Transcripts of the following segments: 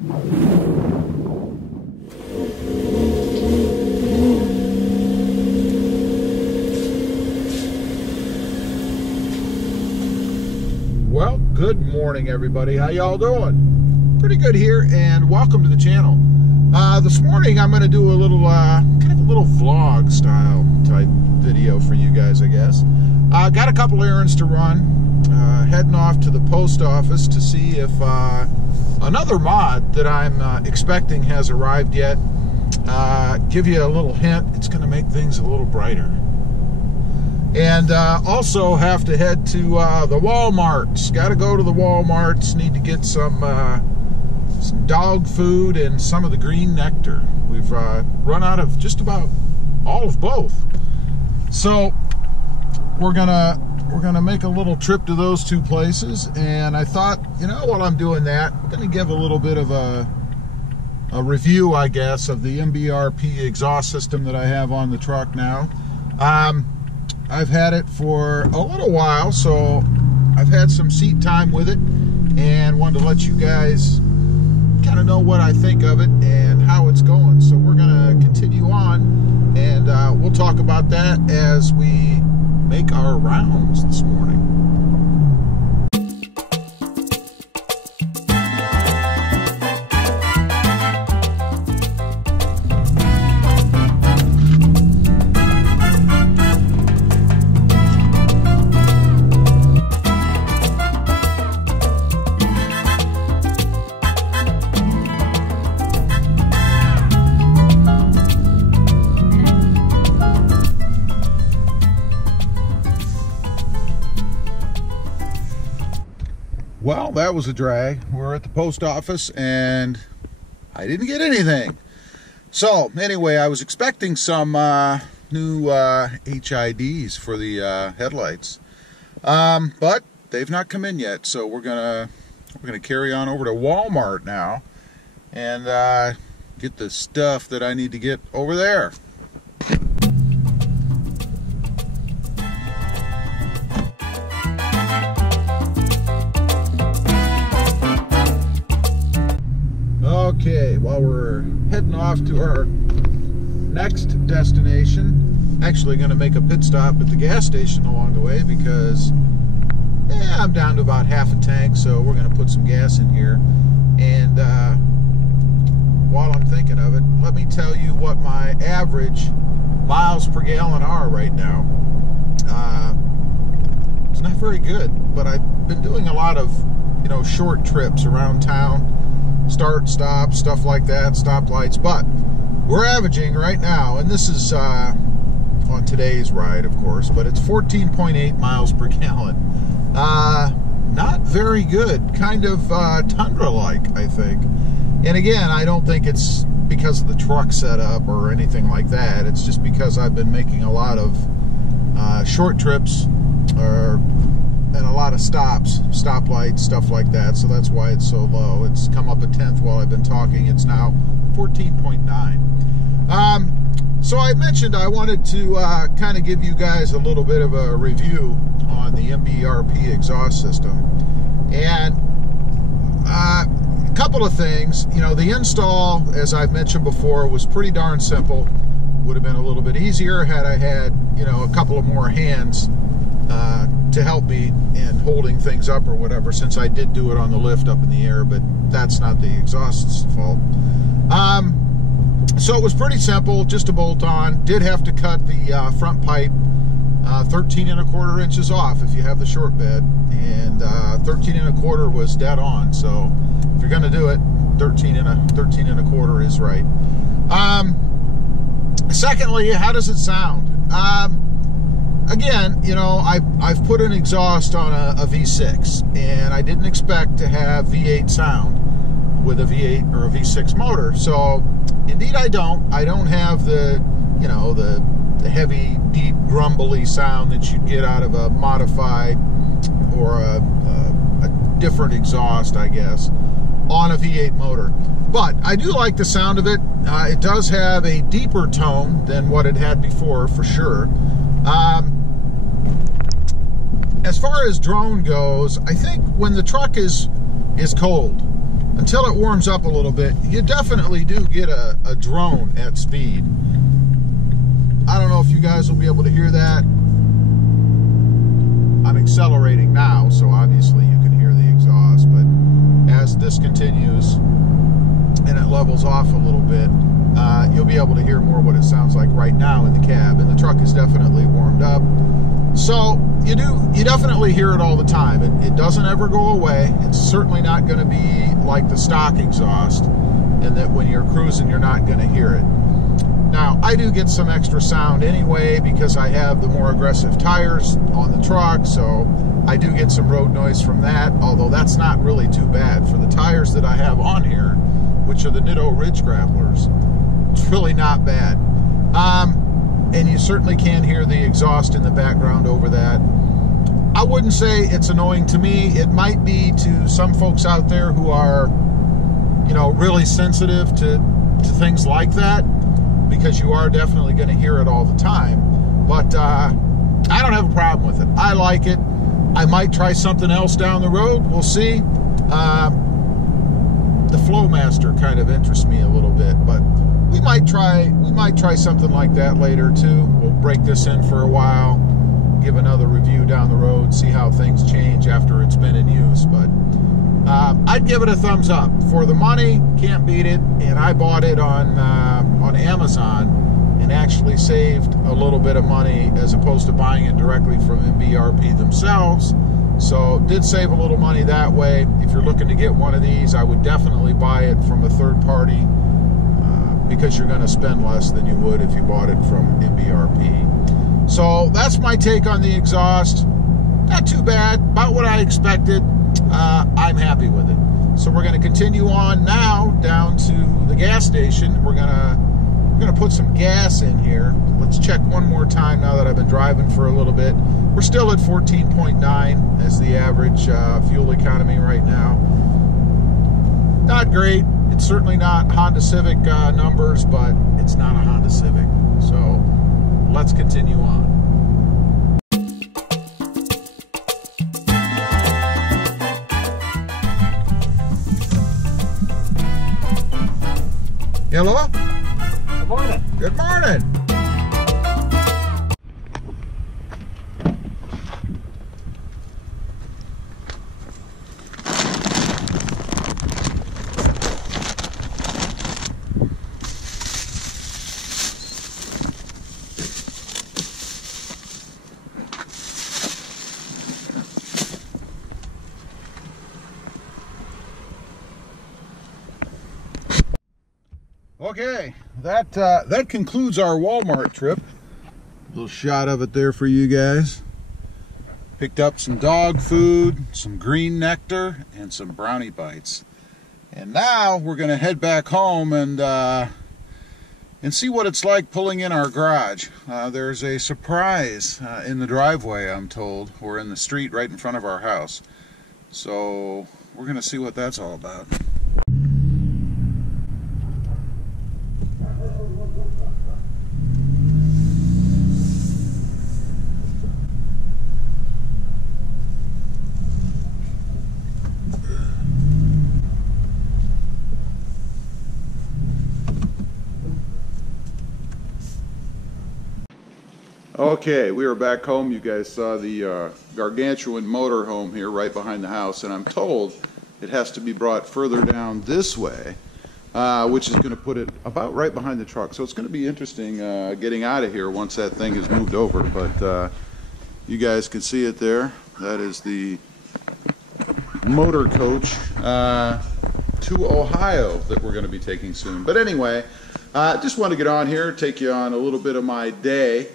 Well, good morning, everybody. How y'all doing? Pretty good here, and welcome to the channel. This morning I'm going to do a little kind of a little vlog style type video for you guys, I guess. Got a couple errands to run. Heading off to the post office to see if another mod that I'm expecting has arrived yet. Give you a little hint, it's going to make things a little brighter. And also have to head to the Walmarts. Got to go to the Walmarts. Need to get some dog food and some of the green nectar. We've run out of just about all of both. So we're gonna make a little trip to those two places. And I thought, you know, while I'm doing that, I'm gonna give a little bit of a review, I guess, of the MBRP exhaust system that I have on the truck now. I've had it for a little while, so I've had some seat time with it and wanted to let you guys kind of know what I think of it and how it's going. So we're going to continue on, and we'll talk about that as we make our rounds this morning. Well, that was a drag. We're at the post office and I didn't get anything. So anyway, I was expecting some new HIDs for the headlights, but they've not come in yet. So we're gonna carry on over to Walmart now and get the stuff that I need to get over there. Okay, while we're heading off to our next destination, actually going to make a pit stop at the gas station along the way because I'm down to about half a tank, so we're going to put some gas in here. And while I'm thinking of it, let me tell you what my average miles per gallon are right now. It's not very good, but I've been doing a lot of, you know, short trips around town. Start, stop, stuff like that, stoplights, but we're averaging right now, and this is on today's ride, of course, but it's 14.8 miles per gallon. Not very good, kind of Tundra-like, I think. And again, I don't think it's because of the truck setup or anything like that. It's just because I've been making a lot of short trips and a lot of stops, stoplights, stuff like that, so that's why it's so low. It's come up a tenth while I've been talking. It's now 14.9. So I mentioned I wanted to kind of give you guys a little bit of a review on the MBRP exhaust system. And a couple of things. You know, the install, as I've mentioned before, was pretty darn simple. Would have been a little bit easier had I had, you know, a couple of more hands to help me in holding things up or whatever, since I did do it on the lift up in the air, but that's not the exhaust's fault. So it was pretty simple, just a bolt on. Did have to cut the front pipe 13 1/4 inches off if you have the short bed, and 13 1/4 was dead on. So if you're going to do it, 13 1/4 is right. Secondly, how does it sound? Again, you know, I've put an exhaust on a V6, and I didn't expect to have V8 sound with a V8 or a V6 motor. So, indeed, I don't have the, you know, the heavy, deep, grumbly sound that you'd get out of a modified or a different exhaust, I guess, on a V8 motor. But I do like the sound of it. It does have a deeper tone than what it had before, for sure. As far as drone goes, I think when the truck is cold until it warms up a little bit, you definitely do get a drone at speed. I don't know if you guys will be able to hear that. I'm accelerating now, so obviously you can hear the exhaust, but as this continues and it levels off a little bit, you'll be able to hear more what it sounds like right now in the cab, and the truck is definitely warmed up. So you definitely hear it all the time. It doesn't ever go away. It's certainly not going to be like the stock exhaust, and that when you're cruising you're not going to hear it. Now, I do get some extra sound anyway because I have the more aggressive tires on the truck, so I do get some road noise from that, although that's not really too bad. For the tires that I have on here, which are the Nitto Ridge Grapplers, it's really not bad. And you certainly can hear the exhaust in the background over that. I wouldn't say it's annoying to me. It might be to some folks out there who are, you know, really sensitive to things like that, because you are definitely going to hear it all the time. But I don't have a problem with it. I like it. I might try something else down the road. We'll see. The Flowmaster kind of interests me a little bit, but we might try something like that later too. We'll break this in for a while, give another review down the road, see how things change after it's been in use. But I'd give it a thumbs up. For the money, can't beat it. And I bought it on Amazon and actually saved a little bit of money as opposed to buying it directly from MBRP themselves. So did save a little money that way. If you're looking to get one of these, I would definitely buy it from a third party, because you're going to spend less than you would if you bought it from MBRP. So that's my take on the exhaust. Not too bad, about what I expected. I'm happy with it. So we're going to continue on now down to the gas station. We're gonna put some gas in here. Let's check one more time now that I've been driving for a little bit. We're still at 14.9 as the average fuel economy right now. Not great. It's certainly not Honda Civic numbers, but it's not a Honda Civic. So let's continue on. Hello? Good morning. Good morning. Okay, that concludes our Walmart trip. A little shot of it there for you guys. Picked up some dog food, some green nectar, and some brownie bites. And now we're going to head back home and see what it's like pulling in our garage. There's a surprise in the driveway, I'm told, or in the street right in front of our house. So we're going to see what that's all about. Okay, we are back home. You guys saw the gargantuan motorhome here right behind the house, and I'm told it has to be brought further down this way, which is going to put it about right behind the truck. So it's going to be interesting getting out of here once that thing is moved over, but you guys can see it there. That is the motor coach to Ohio that we're going to be taking soon. But anyway, just want to get on here, take you on a little bit of my day.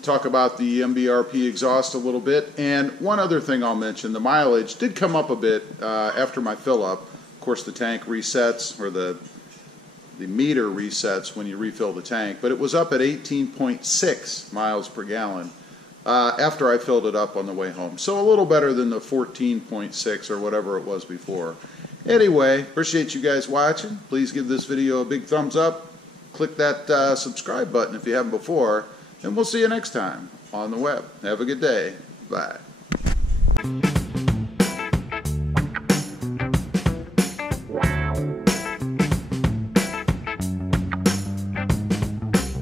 Talk about the MBRP exhaust a little bit, and one other thing I'll mention, the mileage did come up a bit after my fill up. Of course the tank resets, or the meter resets when you refill the tank, but it was up at 18.6 miles per gallon after I filled it up on the way home. So a little better than the 14.6 or whatever it was before. Anyway, appreciate you guys watching. Please give this video a big thumbs up. Click that subscribe button if you haven't before, and we'll see you next time on the web. Have a good day. Bye.